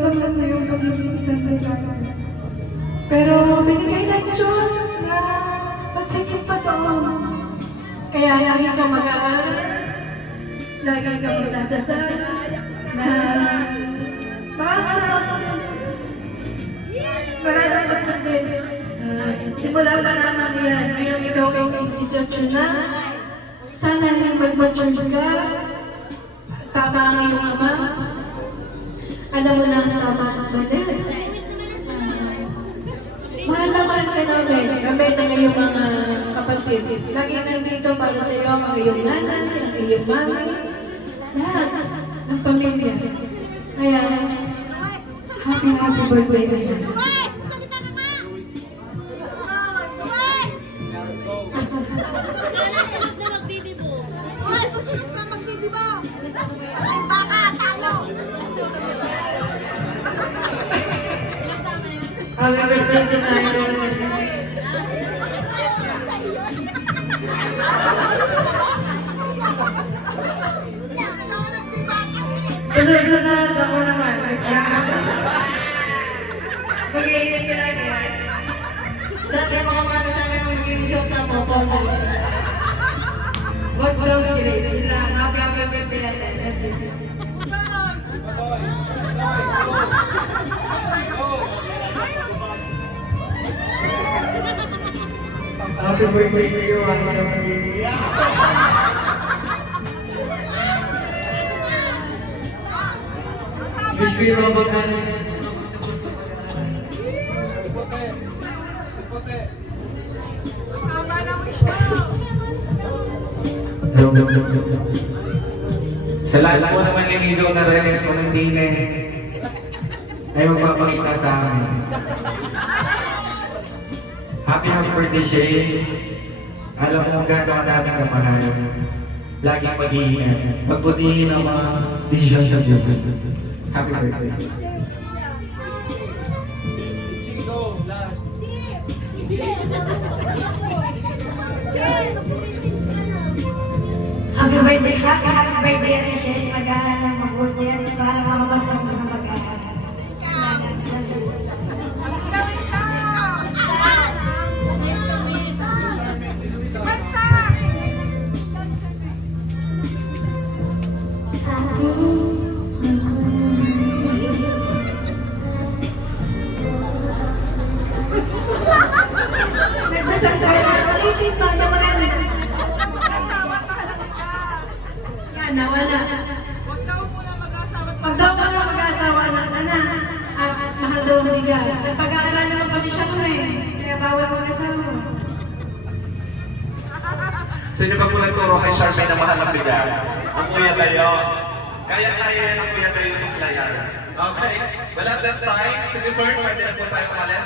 naramdaman ko yung pagiging isa sa sana. Pero binigay ng Diyos na mas higit pa to. Kaya lagi ka mag-aaral, lagi ka magdadasal, na makakaraos din. Simula pa naman yan, ngayon ikaw ay 18 na. Sana yung mag-mature ka, tama ang iyong ama. Alam mo na ang tama ang mali. Mahal naman ka namin, kami ng iyong mga kapatid. Lagi nandito para sa iyo ang iyong nanay, ang iyong mami, lahat ng pamilya. Kaya, happy birthday na yan. Susunod na magdidibo! Patay baka, talo! Happy birthday to tayo. Sunod ako naman. Mag-iinit ka lang yan. Sabi mo ka para sa akin magiging show sa mga wag daw kilit. Happy birthday natin. Happy birthday sa iyo, wish ko yung mga Sa lahat po naman niligaw na rin kung hindi na ay magpapakita sa akin. Happy birthday, Shay. Alam mo gano'n ka namin kamahal. Laging mag-iingat. Pagbutihin ang mga desisyon sa Diyos. Happy birthday. Happy birthday ka, happy birthday rin siya. Mag-aaral ng mabuti at para makabagpag na mag-aaral. Nawala. Huwag daw muna mag-asawa na, anak. At mahal daw ang bigas. Pag-aaral naman pa siya kaya bawal mag-asawa. Sino ba po nagturo kay Charmaine na mahal ang bigas? Ang kuya tayo. Kaya-kaya yan ang kuya tayo yung suklayan. Okay? Well, at this time, sige sir, pwede na po tayo umalis.